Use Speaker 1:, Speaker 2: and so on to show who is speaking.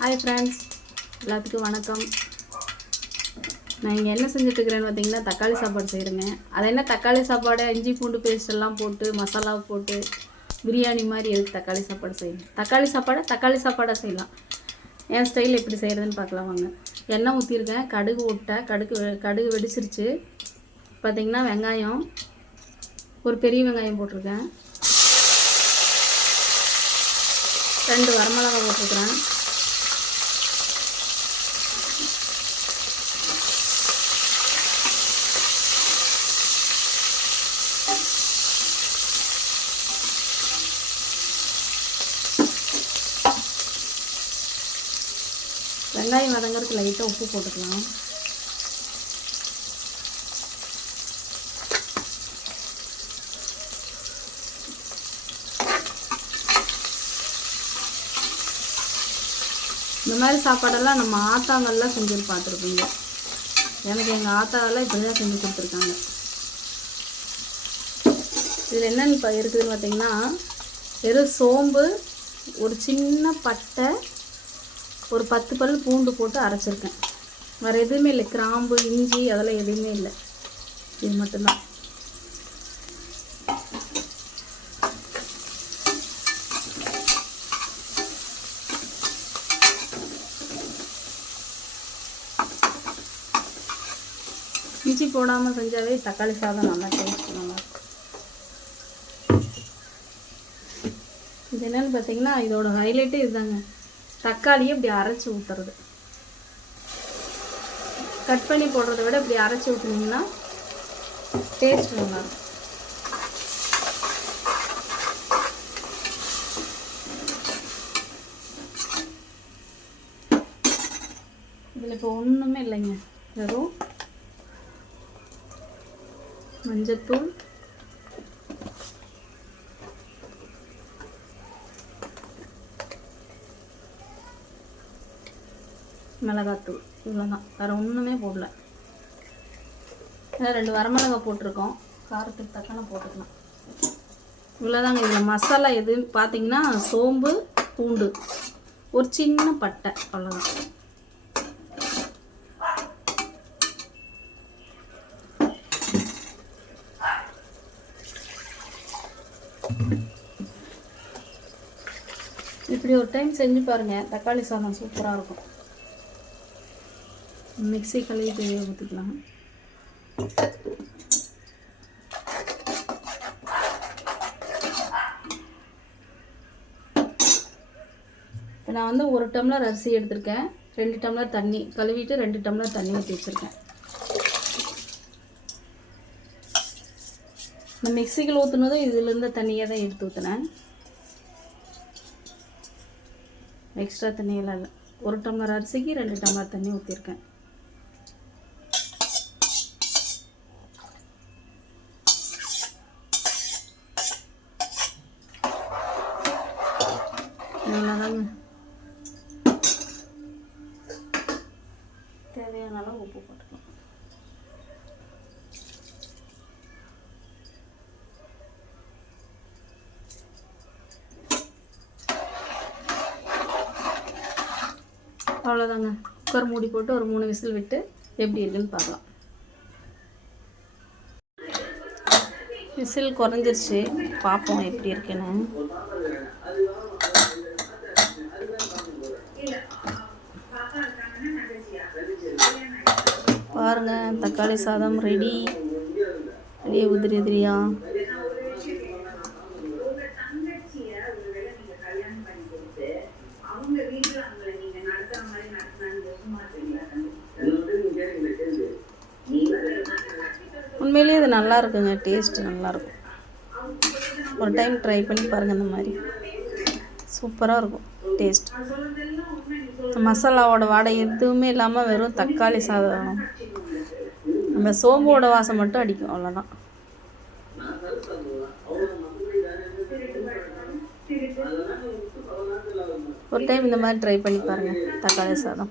Speaker 1: Hi friends எல்லாத்துக்கும் வணக்கம். நான் இங்கே என்ன செஞ்சுட்ருக்கிறேன்னு பார்த்தீங்கன்னா தக்காளி சாப்பாடு செய்கிறேங்க அது என்ன தக்காளி சாப்பாடு? இஞ்சி பூண்டு பேஸ்ட் எல்லாம் போட்டு மசாலா போட்டு பிரியாணி மாதிரி எதுக்கு தக்காளி சாப்பாடு செய்யணும்? தக்காளி சாப்பாடை? தக்காளி சாப்பாடாக செய்யலாம். என் ஸ்டைல் எப்படி செய்கிறதுன்னு பார்க்கலாம் வாங்க. எண்ணெய் ஊற்றிருக்கேன் கடுகு விட்டேன் கடுகு வெ- கடுகு வெடிச்சிருச்சு. பார்த்தீங்கன்னா வெங்காயம். ஒரு பெரிய வெங்காயம் போட்டிருக்கேன். ரெண்டு வரமிளகா போட்டிருக்கிறேன். வெங்காயம் வதங்கிறதுக்கு லைட்டாக உப்பு போட்டுக்கலாம். இந்த மாதிரி சாப்பாடெல்லாம் நம்ம ஆத்தாங்கள்லாம் செஞ்சு பார்த்துருப்பீங்க. எனக்கு எங்கள் ஆத்தாவெல்லாம் இப்படி தான் செஞ்சு கொடுத்துருக்காங்க. இதில் என்னென்னு இப்போ இருக்குதுன்னு பார்த்தீங்கன்னா வெறும் சோம்பு ஒரு சின்ன பட்டை ஒரு பத்து பல் பூண்டு போட்டு அரைச்சிருக்கேன். வேறு எதுவுமே இல்லை. கிராம்பு இஞ்சி அதெல்லாம் எதுவுமே இல்லை. இது மட்டும்தான். இஞ்சி போடாமல் செஞ்சாவே தக்காளி சாதம் நல்லா டேஸ்ட் நல்லா இருக்கும். இது என்னென்னு பார்த்தீங்கன்னா இதோட ஹைலைட்டே இதுதாங்க. தக்காளியை இப்படி அரைச்சி ஊற்றுறது கட் பண்ணி போடுறத விட இப்படி அரைச்சி ஊற்றுனீங்கன்னா டேஸ்ட் நல்லா இருக்கும். இதில் இப்போ ஒன்றுமே இல்லைங்க. வெறும் மஞ்சத்தூள் மிளகாத்தூள். இவ்வளோதான் வேறு ஒன்றுமே போடல. இதில் ரெண்டு வரமிளகா போட்டிருக்கோம். காரத்துக்கு தக்கன போட்டுக்கலாம். இவ்வளோதாங்க இதில் மசாலா எது? பார்த்தீங்கன்னா சோம்பு பூண்டு. ஒரு சின்ன பட்டை. அவ்வளோதான் இப்படி ஒரு டைம் செஞ்சு பாருங்கள் தக்காளி சாதம் சூப்பராக இருக்கும். மிக்ஸி கழுவி தேவையை ஊற்றிக்கலாம் இப்போ நான் வந்து ஒரு டம்ளர் அரிசி எடுத்திருக்கேன். ரெண்டு டம்ளர் தண்ணி கழுவிட்டு ரெண்டு டம்ளர் தண்ணி ஊற்றி வச்சுருக்கேன். இந்த மிக்சிகள் ஊற்றுனதும் இதுலேருந்து தண்ணியை தான் எடுத்து ஊற்றினேன் எக்ஸ்ட்ரா தண்ணியெல்லாம் இல்லை. ஒரு டம்ளர் அரிசிக்கு ரெண்டு டம்ளர் தண்ணி ஊற்றிருக்கேன் பாருங்க. தேவையான அளவு உப்பு போட்டுக்கலாம். அவ்வளோதாங்க குக்கர் மூடி போட்டு ஒரு மூணு விசில் விட்டு எப்படி இருக்குன்னு பார்க்கலாம். விசில் குறைஞ்சிருச்சு. பார்ப்போம் எப்படி இருக்குன்னு. பாருங்க தக்காளி சாதம் ரெடி அப்படியே உதிரி உதிரியா. உண்மையிலேயே இது நல்லா இருக்குங்க டேஸ்ட் நல்லா இருக்கும். ஒரு டைம் ட்ரை பண்ணி பாருங்க இந்த மாதிரி. சூப்பராக இருக்கும் டேஸ்ட் மசாலாவோட வாடை எதுவுமே இல்லாமல் வெறும் தக்காளி சாதம். நம்ம சோம்போட வாசம் மட்டும் அடிக்கும் அவ்வளோதான் ஒரு டைம் இந்த மாதிரி ட்ரை பண்ணி பாருங்கள் தக்காளி சாதம்.